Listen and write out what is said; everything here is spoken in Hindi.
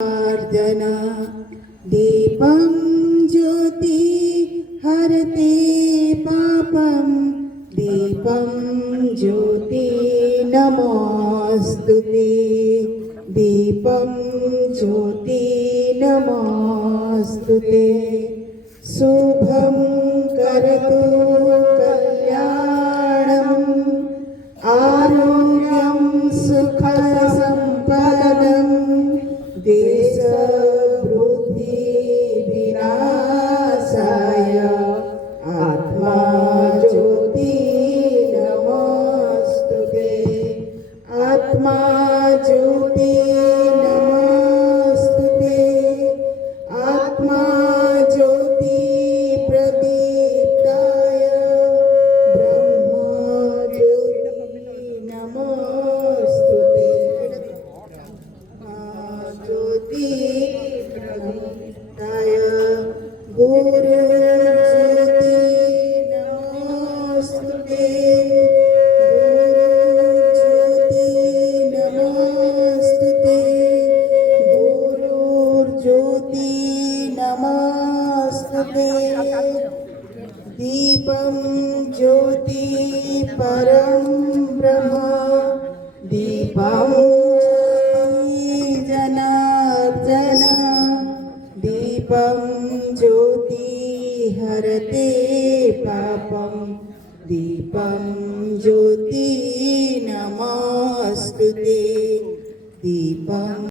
अर्जन दीपं ज्योति हरते पापं दीपं ज्योति नमोस्तुते दीपं ज्योति नमोस्तुते शुभं करोतु कल्याणम् आरोग्यं सुखसम्पदं देशवृद्धि विनाशाय आत्मा ज्योति नमोस्तुते आत्मा ज्योति नमोस्तुते आत्मा ज्योति प्रदीप्ताय ब्रह्म ज्योति नमोस्तुते ज्योति प्रदीप्ताय गुरु ज्योति नमोस्तुते ज्योति नमोस्तुते दीपं ज्योति परं ब्रह्म दीपं जनार्दन दीपं ज्योति हरते पापं दीपं ज्योति नमोस्तुते दीपं